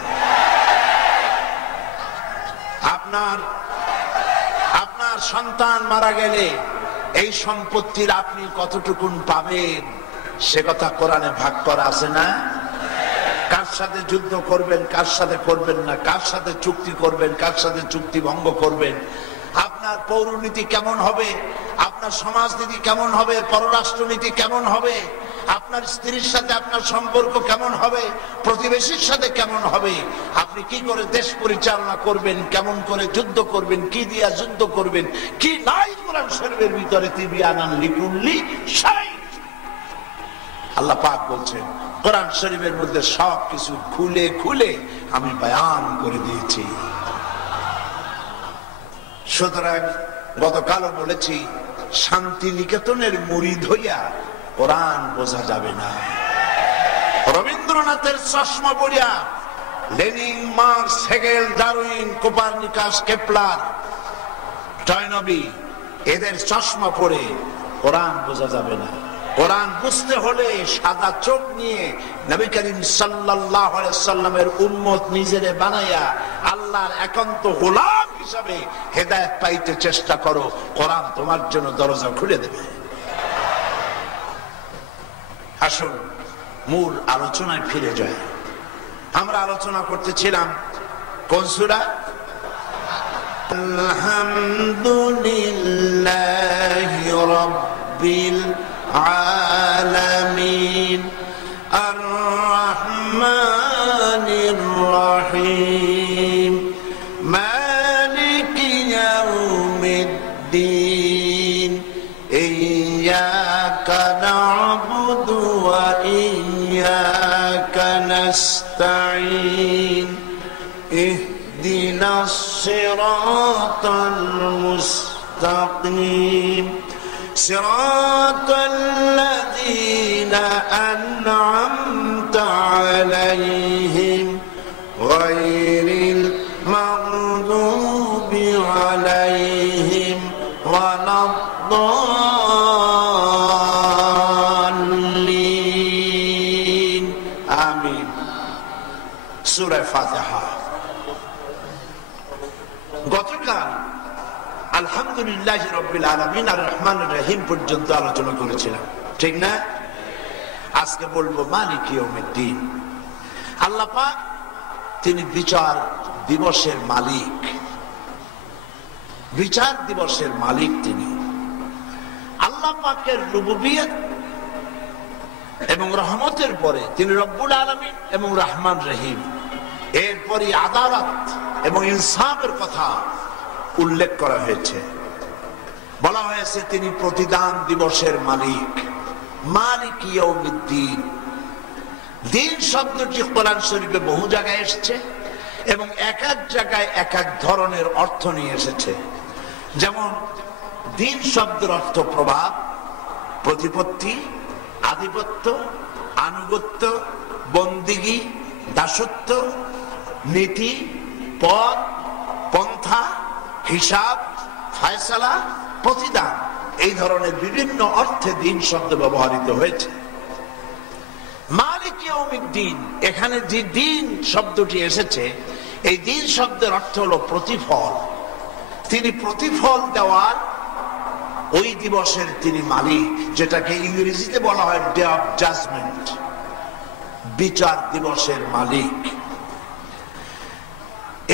আপনার সন্তান মারা গেলে এই সম্পত্তির আপনি কতটুকুন পাবেন, সে কথা কোরআনে ভাগ করা আছে না? কার সাথে যুদ্ধ করবেন, কার সাথে করবেন না, কার সাথে চুক্তি করবেন, কার সাথে চুক্তি ভঙ্গ করবেন, আপনার পৌরনীতি কেমন হবে, আপনার সমাজনীতি কেমন হবে, পররাষ্ট্রনীতি কেমন হবে, আপনার স্ত্রীর সাথে আপনার সম্পর্ক কেমন হবে, প্রতিবেশীর সাথে কেমন হবে, আপনি কি করে দেশ পরিচালনা করবেন, কেমন করে যুদ্ধ করবেন, কি দিয়া যুদ্ধ করবেন, কি নাই কোরআন শরীফের ভিতরে তিবিয়ানান লিকুল্লি শাই, আল্লাহ পাক বলছেন কোরআন শরীফের মধ্যে সবকিছু খুলে খুলে আমি বয়ান করে দিয়েছি। সুতরাং গতকালও বলেছি, শান্তিনিকেতনের মুরিদ হইয়া কোরআন বোঝা যাবে না। রবীন্দ্রনাথের চশমা পড়িয়া Lenin, Marx, Hegel, Darwin, Copernicus, Kepler, Toynbee এদের চশমা পড়ে কোরআন বোঝা যাবে না। কোরআন বুঝতে হলে সাদা চোখ নিয়ে নবী করিম সাল্লাল্লাহু আলাইহি সাল্লামের উম্মত নিজেরে বানাইয়া আল্লাহর একান্ত গোলাম হিসাবে হেদায়েত পাইতে চেষ্টা করো, কোরআন তোমার জন্য দরজা খুলে দেবে। আসুন মূল আলোচনায় ফিরে যাই। আমরা আলোচনা করতেছিলাম কোন সূরা? আলহামদুলিল্লাহি রাব্বিল আলামিন আর রহমানির রহিম মালিকি ইয়াউমিদ্দিন ইয়্যাকা না'বুদু ওয়া ইয়্যাকা নাস্তাঈন ইহদিনাস সিরাতাল মুস্তাকিম সিরাতাল লাযীনা আন'আমতা আলাইহিম গায়রিল মাগদুবি আলাইহিম ওয়ালাদ-দাল্লিন। আমিন। সূরা ফাতিহা। গতকাল আলহামদুলিল্লাহি রাব্বিল আলামিন আর রহমানির রহিম পর্যন্ত আলোচনা করেছিলাম, ঠিক না? আজকে বলবো মালিকি ইয়াউমিদ্দিন। আল্লাহ পাক তিনি বিচার দিবসের মালিক, বিচার দিবসের মালিক তিনি। আল্লাহ পাকের রুবুবিয়ত এবং রহমতের পরে তিনি রব্বুল আলামিন এবং রহমান রহিম, এরপরে আদালত এবং ইনসাফের কথা উল্লেখ করা হয়েছে। বলা হয়েছে তিনি প্রতিদান দিবসের মালিক, মালিক ইয়াউমিদ্দিন। দিন শব্দটি কোরআন শরীফে বহু জায়গায় এসেছে এবং এক এক জায়গায় এক এক ধরনের অর্থ নিয়ে এসেছে। যেমন দিন শব্দের অর্থ প্রভাব, প্রতিপত্তি, আধিপত্য, আনুগত্য, বন্দিগি, দাসত্ব, নীতি, পথ, পন্থা, হিসাব, ফয়সালা, প্রতিদান, এই ধরনের বিভিন্ন অর্থে দিন শব্দ ব্যবহৃত হয়েছে। মালিক ইয়াউমিদ্দিন, এখানে যে দিন শব্দটি এসেছে, এই দিন শব্দের অর্থ হলো প্রতিফল। তিনি প্রতিফল দেওয়ার ওই দিবসের তিনি মালিক, যেটাকে ইংরেজিতে বলা হয় ডে অফ জাজমেন্ট, বিচার দিবসের মালিক।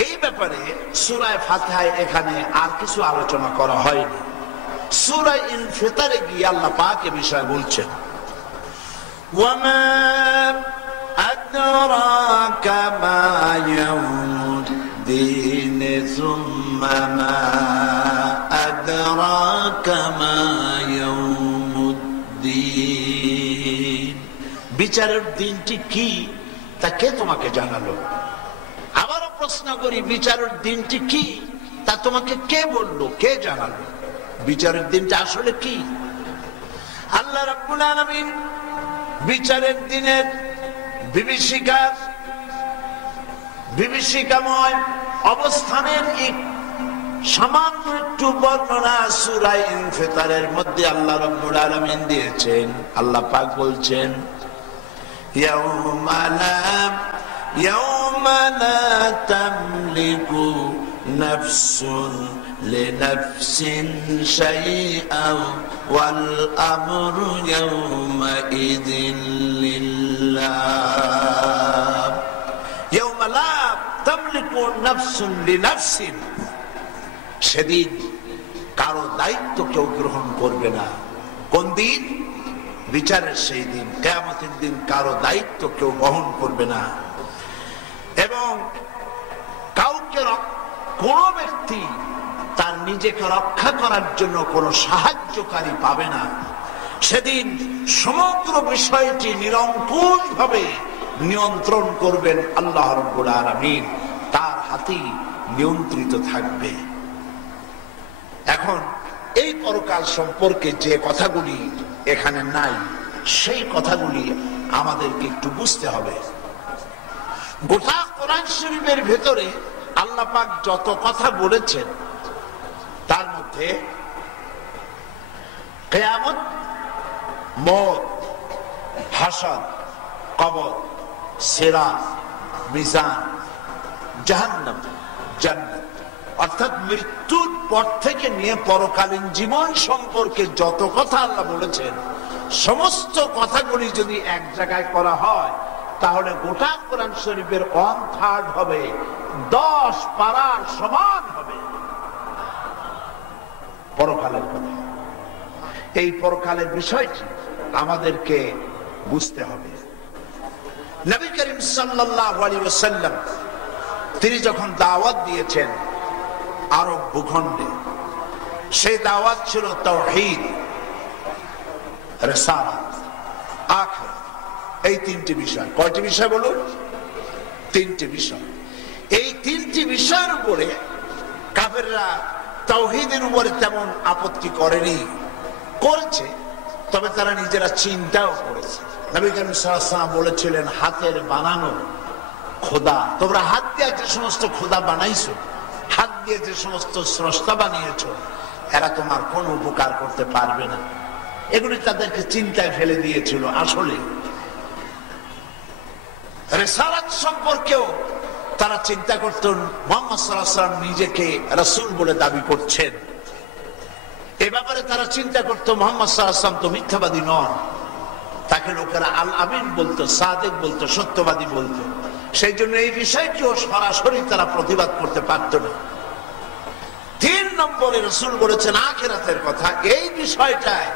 এই ব্যাপারে সূরা ফাতিহায় এখানে আর কিছু আলোচনা করা হয়নি। সূরা ইনফিতারে গিয়ে আল্লাহ পাক এ বিষয়ে বলছেন, ওয়ামা আদরাকা মা ইয়াউমুদ্দিন সুম্মা মা আদরাকা মা ইয়াউমুদ্দিন। বিচারের দিনটি কি তা কে তোমাকে জানালো? আবারও প্রশ্ন করি, বিচারের দিনটি কি তা তোমাকে কে বললো, কে জানালো? বিচারের দিনটা আসলে কি? আল্লাহ রাব্বুল আলামিন বিচারের দিনের বিভীষিকাময় অবস্থানের সামান্য একটু বর্ণনা সূরা ইনফিতারের মধ্যে আল্লাহ রাব্বুল আলামিন দিয়েছেন। আল্লাহ পাক বলছেন, ইয়াউমা লা তামলিকু নাফসুন লিনাফসিন শাইআন ওয়াল আমরু ইয়াউমাইযিন লিল্লাহ। ইয়াউমা লা তামলিকু নাফসুন লিনাফসিন, সেদিন কারো দায়িত্ব কেউ গ্রহণ করবে না। কোন দিন? বিচারের সেই দিন, কিয়ামতের দিন কারো দায়িত্ব কেউ বহন করবে না। এবং কাউকে, কোন ব্যক্তি তার নিজেকে রক্ষা করার জন্য কোন সাহায্যকারী পাবে না। সেদিন সমগ্র বিষয়টি নিরঙ্কুশ ভাবে নিয়ন্ত্রণ করবেন আল্লাহ রাব্বুল আলামিন, তার হাতেই নিয়ন্ত্রিত থাকবে। এখন এই পরকাল সম্পর্কে যে কথাগুলি এখানে নাই, সেই কথাগুলি আমাদেরকে একটু বুঝতে হবে। গোটা কোরআন শরীফের ভেতরে আল্লাহ পাক যত কথা বলেছেন, তার মধ্যে কিয়ামত, মওত, হাসর, কবর, সিরাত, মিজান, জাহান্নাম, জান্নাত, অর্থাৎ মৃত্যুর পর থেকে নিয়ে পরকালীন জীবন সম্পর্কে যত কথা আল্লাহ বলেছেন, সমস্ত কথাগুলি যদি এক জায়গায় করা হয়, তাহলে গোটা কোরআন শরীফের 1/3 হবে, 10 পারার সমান হবে পরকালের কথা। এই পরকালের বিষয়টি আমাদেরকে বুঝতে হবে। নবী করিম সাল্লাল্লাহু আলাইহি ওয়াসাল্লাম তিনি যখন দাওয়াত দিয়েছেন আরব ভূখণ্ডে, সেই দাওয়াত ছিল তাওহীদ, রিসালাত, আখিরাত, এই তিনটি বিষয়। কয়টি বিষয় বলুন? তিনটি বিষয়। এই তিনটি বিষয়ের উপরে কাফেররা তাওহীদের উপরে তেমন আপত্তি করেনি, করেছে, তবে তারা নিজেরা চিন্তাও করেছে। নবী করিম সাল্লাল্লাহু আলাইহি ওয়াসাল্লাম বলেছিলেন, হাতের বানানো খোদা, তোমরা হাত দিয়ে যে সমস্ত খোদা বানাইছো, হাত দিয়ে যে সমস্ত স্রষ্টা বানিয়েছো, এরা তোমার কোনো উপকার করতে পারবে না। এগুলি তাদেরকে চিন্তায় ফেলে দিয়েছিল। আসলে রিসালাত সম্পর্কেও তারা চিন্তা করতেন, মুহাম্মদ সাল্লাল্লাহু আলাইহি ওয়াসাল্লাম নিজেকে রাসূল বলে দাবি করছেন, এ ব্যাপারে তারা চিন্তা করতো মুহাম্মদ সাল্লাল্লাহু আলাইহি ওয়াসাল্লাম তো মিথ্যাবাদী নন, তাকে লোকেরা আল আমিন বলতো, সাদেক বলতো, সত্যবাদী বলতো। সেই জন্য এই বিষয়টিও সরাসরি তারা প্রতিবাদ করতে পারত না। 3 নম্বরে রাসূল বলেছেন আখিরাতের কথা। এই বিষয়টায়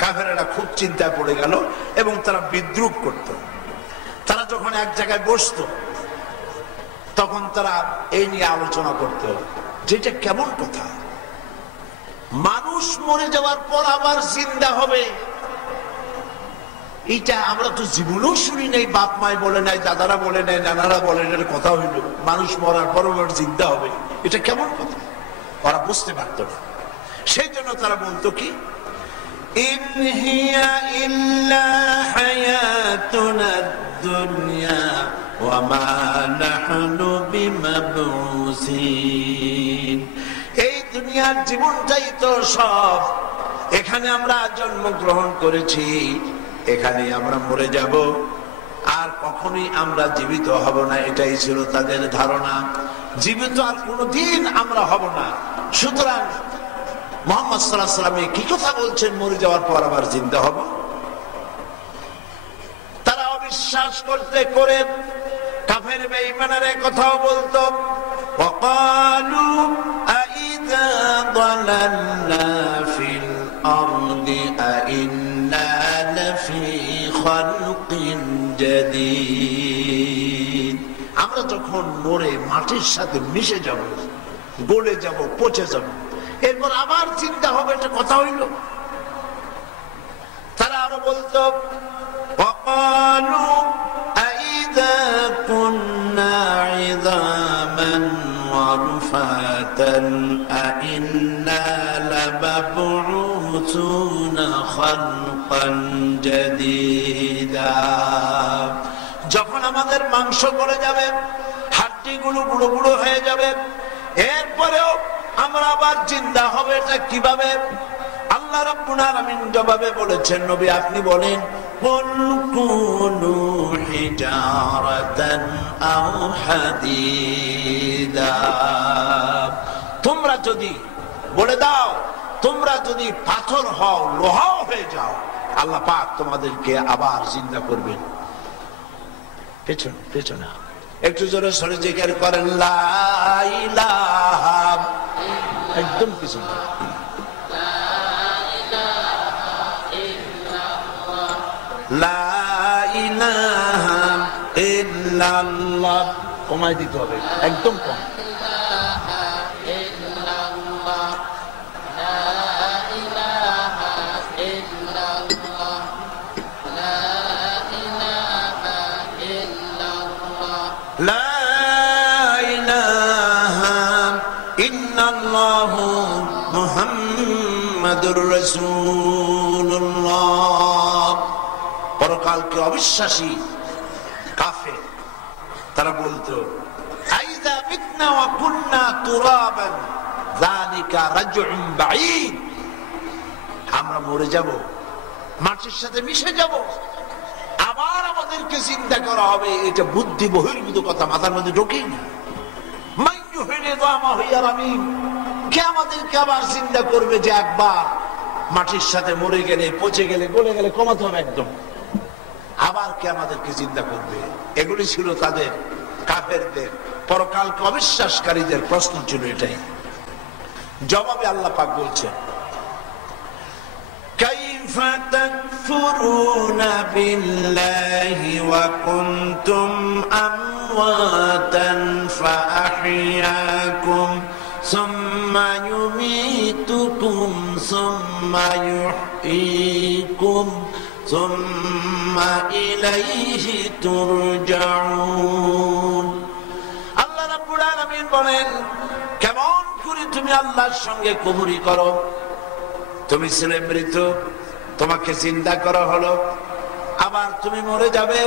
কাফেরেরা খুব চিন্তায় পড়ে গেল এবং তারা বিদ্রূপ করত। তারা যখন এক জায়গায় বসত, তখন তারা এই নিয়ে আলোচনা করত, যেটা কেমন কথা, মানুষ মরে যাওয়ার পর আবার জিন্দা হবে, এইটা আমরা তো জীবনেও শুনি নাই, বাপ মাই বলে নাই, দাদারা বলে নাই, নানারা বলে নাই, কথা হইল মানুষ মরার পর জিন্দা হবে, এটা কেমন কথা? ওরা বুঝতে পারত না। সেই জন্য তারা বলতো কি, ইন হিয়া ইল্লা হায়াতুনা দুনিয়া ওয়া মা নাহনু বিমাবউসিন, এই দুনিয়ার জীবনটাই তো সব, এখানে আমরা জন্মগ্রহণ করেছি, এখানে আমরা মরে যাব, আর কখনোই আমরা জীবিত হব না। এটাই ছিল তাদের ধারণা, জীবিত আর কোনদিন আমরা হব না। সুতরাং মুহাম্মদ সাল্লাল্লাহু আলাইহি ওয়াসাল্লাম কি কথা বলছেন, মরে যাওয়ার পর আবার জিন্দা হব? তারা অবিশ্বাস করতে করে কাফের বেঈমানেরা কথাও বলতো, ওয়াকালু আইযা দালালনা ফিল আরদি আইন্না লাফি খালকিন জাদীদ, আমরা যখন মরে মাটির সাথে মিশে যাব, গলে যাব, পচে যাব, এরপর আবার চিন্তা হবে, এটা কথা হইল? তারা আরো বলতো, ওয়াকালু আইযা কুন্না ইযামান ওয়া রুফাতান আইন্না লামাবউসুনা খালকান জাদীদা, যখন আমাদের মাংস গলে যাবে, হাড্ডিগুলো গুঁড়ো গুঁড়ো হয়ে যাবে, এরপরেও আমরা আবার জিন্দা হবে, এটা কিভাবে? আল্লাহ রাব্বুল আলামিন জবাবে বলেছেন, নবী আপনি বলেন, কুল কুনু হিজারাতান আও হাদিদা, তোমরা যদি বলে দাও, তোমরা যদি পাথর হও, লোহাও হয়ে যাও, আল্লাহ পাক তোমাদেরকে আবার জিন্দা করবেন। পেছনে পেছনে একটু জোরে সরে জিকির করেন, লা ইলাহা, একদম পিছনে, লা ইলাহা ইল্লাল্লাহ, কমাই দিতে হবে, একদম কম, লা ইলাহা ইল্লাল্লাহ। ইন্নাল্লাহু মুহাম্মাদুর রাসূলুল্লাহ। পরকালকে অবিশ্বাসী কাফের তারা বলতো আইযা মিতনা ওয়া কুননা তুরাবান যালিকা রাজউন বাঈদ, আমরা মরে যাব, মাটির সাথে মিশে যাব, আবার আমাদেরকে চিন্তা করা হবে, এটা বুদ্ধি বহির্ভূত কথা, মাথার মধ্যে ঢোকেই না। কে আমাদেরকে আবার চিন্তা করবে যে একবার মাটির সাথে মরে গেলে, পচে গেলে, গলে গেলে কমাতে হবে একদম, আবার কে আমাদেরকে চিন্তা করবে? এগুলি ছিল তাদের কাফেরদের, পরকালকে অবিশ্বাসকারীদের প্রশ্ন ছিল এটাই। জবাবে আল্লাহ পাক বলছেন কাইফা তাকফুরুনা বিল্লাহি ওয়া কুনতুম আমওয়াতান ফাআহইয়াকুম সুম্মা ইউমীতুকুম সুম্মা ইউহয়ীকুম সুম্মা ইলাইহি তুরজাউন। আল্লাহ রাব্বুল আলামিন বলেন, কেমন করে তুমি আল্লাহর সঙ্গে কুফরি করো? তুমি ছিলে মৃত, তোমাকে জিন্দা করা হলো, আবার তুমি মরে যাবে,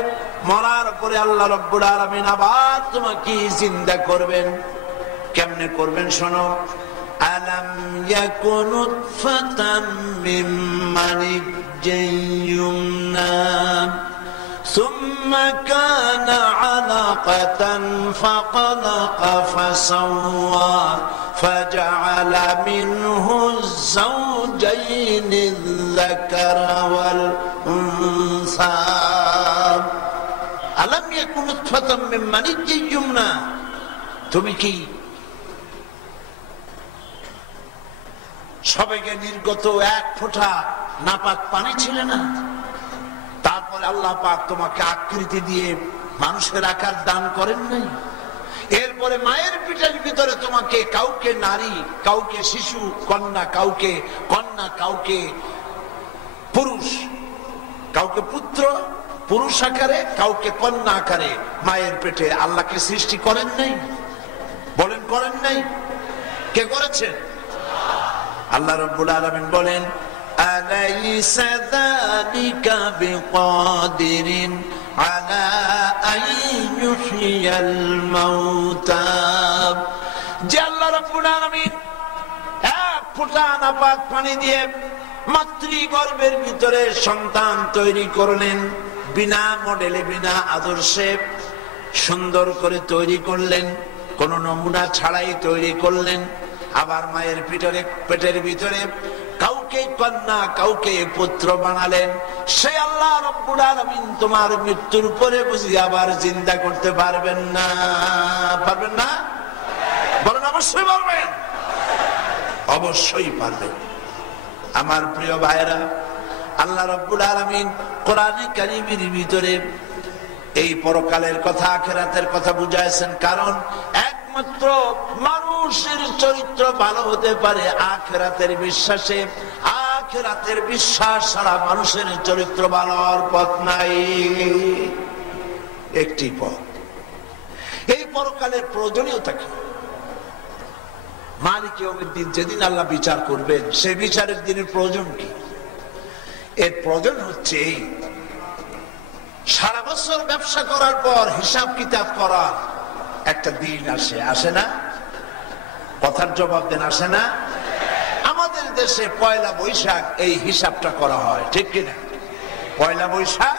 মরার পরে আল্লাহ রাব্বুল আলামিন আবার তোমাকে জিন্দা করবেন। কেমনে করবেন শোনো, আলাম ইয়াকুন নুতফাতাম মিন মানিয়্যিয়ুমনা সুম্মা কানা আলাকাতান ফাখালাকা ফাসাওয়া فجعل منه الزوجين الذكر والأنثى ألم يكن نطفة من مني يمنى। তুমি কি সবেগে নির্গত এক ফোঁটা নাপাক পানি ছিলে না? তারপরে আল্লাহ পাক তোমাকে আকৃতি দিয়ে মানুষের আকার দান করেন নাই? এরপরে মায়ের পিঠের ভিতরে তোমাকে কাউকে নারী, কাউকে শিশু, কন্যা, কাউকে কন্যা, কাউকে পুরুষ, কাউকে পুত্র পুরুষ আকারে, কাউকে কন্যা আকারে মায়ের পেটে আল্লাহকে সৃষ্টি করেন নাই? বলেন করেন নাই? কে করেছেন? আল্লাহ রাব্বুল আলামিন বলেন আলাইসা যালিকা বিকাদিরিন আলা আন ইউহইয়াল মাউতা। যে আল্লাহ রাব্বুল আলামিন এক ফোঁটা নাপাক পানি দিয়ে মাতৃগর্ভের ভিতরে সন্তান তৈরি করলেন, বিনা মডেলে, বিনা আদর্শে সুন্দর করে তৈরি করলেন, কোন নমুনা ছাড়াই তৈরি করলেন। আবার মায়ের পেটের ভিতরে কাউকে কন্যা, কাউকে পুত্র বানালেন। সে আল্লাহ রাব্বুল আলামিন তোমার মৃত্যুর পরে বুঝি আবার জিন্দা করতে পারবেন না? পারবেন না? বলেন অবশ্যই পারবেন, অবশ্যই পারবেন। আমার প্রিয় ভাইরা, আল্লাহ রাব্বুল আলামিন কোরআনে কারীমের ভিতরে এই পরকালের কথা, আখিরাতের কথা বুঝাইছেন। কারণ একমাত্র মানুষের চরিত্র ভালো হতে পারে আখিরাতের বিশ্বাসে। আখিরাতের বিশ্বাস ছাড়া মানুষের চরিত্র ভালো হওয়ার পথ নাই, একটি পথ। এই পরকালের প্রয়োজনীয়তা কি? মালিক ইয়াউমিদ্দিন, যেদিন আল্লাহ বিচার করবেন, সেই বিচারের দিনের প্রয়োজন কি? এর প্রয়োজন হচ্ছে এই, সারা বছর ব্যবসা করার পর হিসাব কিতাব করার একটা দিন আসে, আসে না? কথার জবাব দেন, আসে না? আমাদের দেশে পয়লা বৈশাখ এই হিসাবটা করা হয়, ঠিক কিনা? পয়লা বৈশাখ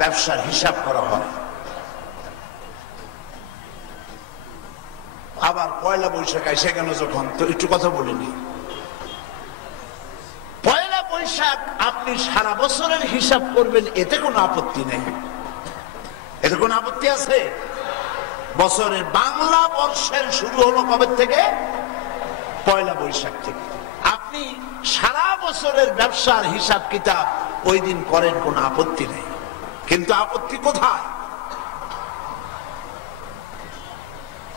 ব্যবসার হিসাব করা হয়। আবার পয়লা বৈশাখ এসে গেল যখন, তো একটু কথা বলিনি। পয়লা বৈশাখ আপনি সারা বছরের হিসাব করবেন, এতে কোনো আপত্তি নেই। এতে কোনো আপত্তি আছে? বছরের বাংলা বর্ষের শুরু হলো কবে থেকে? পয়লা বৈশাখ থেকে। আপনি সারা বছরের ব্যবসার হিসাব কিতাব ওই দিন করেন, কোনো আপত্তি নেই। কিন্তু আপত্তি কোথায়?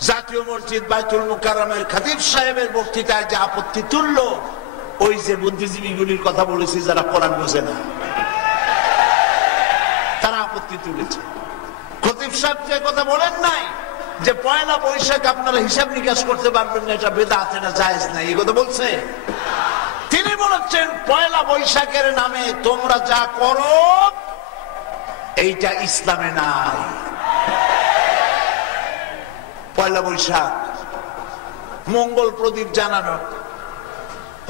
জাতীয় মসজিদ বাইতুল মুকাররমের খতিব সাহেবের বক্তৃতায় যে আপত্তি তুলল, ওই যে বুদ্ধিজীবীগুলির কথা বলেছি যারা কোরআন বোঝে না, তারা আপত্তি তুলেছে। খতিব সাহেব যে কথা বলেন নাই, যে পয়লা বৈশাখ আপনারা হিসাব নিকাশ করতে পারবেন না, এটা বেদাত, এটা জায়েজ নাই, এই কথা বলছে। তিনি বলেছেন পয়লা বৈশাখের নামে তোমরা যা করো এইটা ইসলামে নাই। পয়লা বৈশাখ মঙ্গল প্রদীপ জানানো,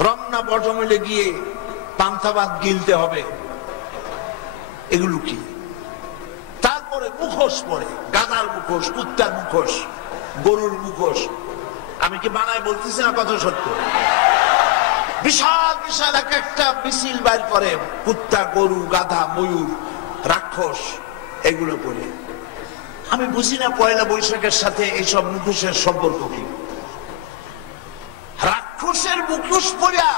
রমনা বটমূলে গিয়ে পান্তাবাদ গিলতে হবে, এগুলো কি? তারপরে মুখোশ পরে, গাধার মুখোশ, কুত্তার মুখোশ, গরুর মুখোশ। আমি কি বানায় বলতেছি না, কথা সত্য। বিশাল বিশাল এক একটা মিছিল বাইর করে, কুত্তা, গরু, গাধা, ময়ূর, রাক্ষস, এগুলো পরে। আমি বুঝি না পয়লা বৈশাখের সাথে এইসব মুখোশের সম্পর্ক কি। রাক্ষসের মুখোশ পরিয়া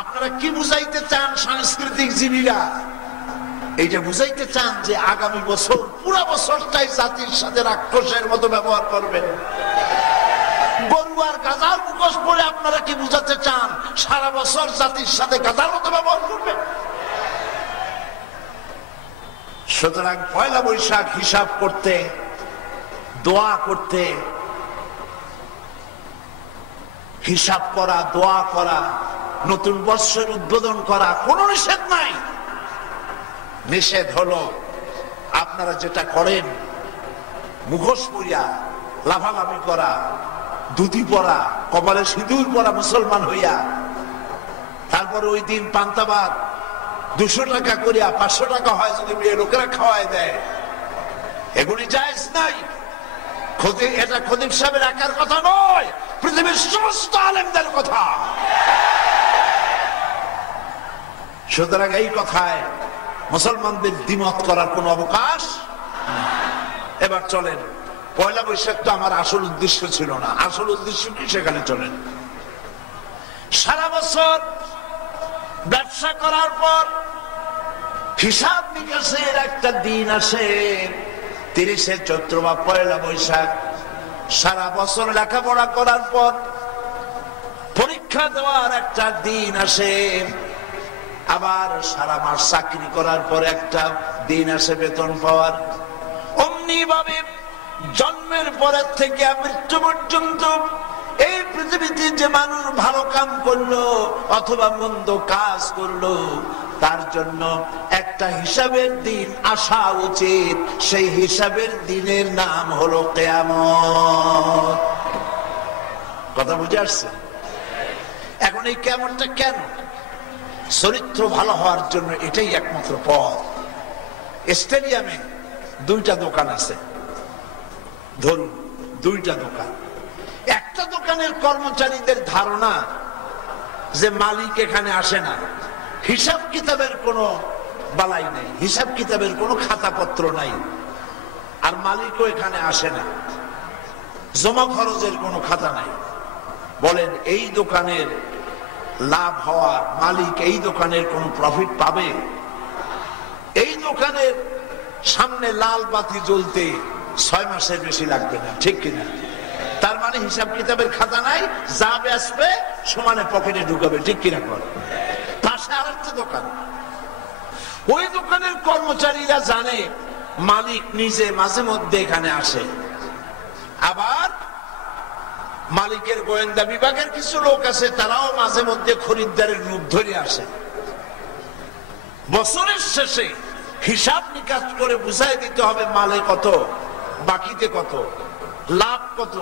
আপনারা কি বুঝাইতে চান? সাংস্কৃতিক জীবীরা এইটা বুঝাইতে চান যে আগামী বছর পুরো বছরটাই জাতির সাথে রাক্ষসের মতো ব্যবহার করবেন। গরু আর গাধার মুখোশ পরে আপনারা কি বুঝাতে চান সারা বছর জাতির সাথে গাধার মতো ব্যবহার করবেন? সুতরাং পয়লা বৈশাখ হিসাব করতে, দোয়া করতে, হিসাব করা, দোয়া করা, নতুন বর্ষের উদ্বোধন করা কোন নিষেধ নাই। নিষেধ হলো আপনারা যেটা করেন, মুখোশ পরিয়া লাফালাফি করা, ধুতি পরা, কপালে সিঁদুর পরা মুসলমান হইয়া, তারপরে ওই দিন পান্তাবাদ 200 টাকা করিয়া 500 টাকা হয় যদি মেয়ে লোকেরা খাওয়াই দেয়, এগুলি জায়েজ নাই। এটা খতিব সাহেবের একার কথা নয়, পৃথিবীর সমস্ত আলেমদের কথা। সুতরাং এই কথায় মুসলমানদের দ্বিমত করার কোন অবকাশ। এবার চলেন, পয়লা বৈশাখ তো আমার আসল উদ্দেশ্য ছিল না, আসল উদ্দেশ্য কি সেখানে চলেন। সারা বছর ব্যবসা করার পর হিসাব নিকাশের একটা দিন আসে, 30শে চৈত্র বা পয়লা বৈশাখ। সারা বছর লেখাপড়া করার পর পরীক্ষা দেওয়ার একটা দিন আসে, আবার সারা মাস চাকরি করার পর একটা দিন আসে বেতন পাওয়ার। অমনি ভাবে জন্মের পরের থেকে মৃত্যু পর্যন্ত এই পৃথিবীতে যে মানুষ ভালো কাম করলো অথবা মন্দ কাজ করলো, তার জন্য একটা হিসাবের দিন আসা উচিত। সেই হিসাবের দিনের নাম হলো কিয়ামত। কথা বুঝে আসছে? এখন এই কিয়ামতটা কেন? চরিত্র ভালো হওয়ার জন্য এটাই একমাত্র পথ। স্টেডিয়ামে 2টা দোকান আছে, ধরুন 2টা দোকান। একটা দোকানের কর্মচারীদের ধারণা যে মালিক এখানে আসে না, হিসাব কিতাবের কোনো বালাই নেই, হিসাব কিতাবের কোনো খাতাপত্র নাই, আর মালিকও এখানে আসে না, জমা খরচের কোনো খাতা নাই। বলেন এই দোকানের লাভ হওয়ার মালিক এই দোকানের কোনো প্রফিট পাবে? এই দোকানের সামনে লাল বাতি জ্বলতে 6 মাসের বেশি লাগবে না, ঠিক কিনা? তার মানে হিসাব কিতাবের খাতা নাই, যা বেচবে সমানে পকেটে ঢুকাবে, ঠিক কিনা? করে পাশে আরেকটা দোকান, ওই দোকানের কর্মচারীরা জানে মালিক নিজে মাঝে মধ্যে এখানে আসে, আবার মালিকের গোয়েন্দা বিভাগের কিছু লোক আছে, তারাও মাঝে মধ্যে খরিদ্দারের রূপ ধরে আসে। বছরের শেষে হিসাব নিকাশ করে বুঝাই দিতে হবে মালে কত, বাকিতে কত, লাভ কত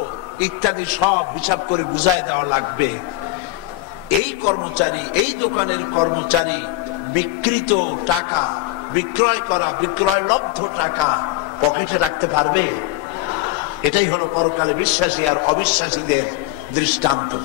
ইত্যাদি সব হিসাব করে বুঝাই দেওয়া লাগবে। এই কর্মচারী, এই দোকানের কর্মচারী বিক্রিত টাকা, বিক্রয় করা বিক্রয় লব্ধ টাকা পকেটে রাখতে পারবে? এটাই হলো পরকালে বিশ্বাসী আর অবিশ্বাসীদের দৃষ্টান্ত।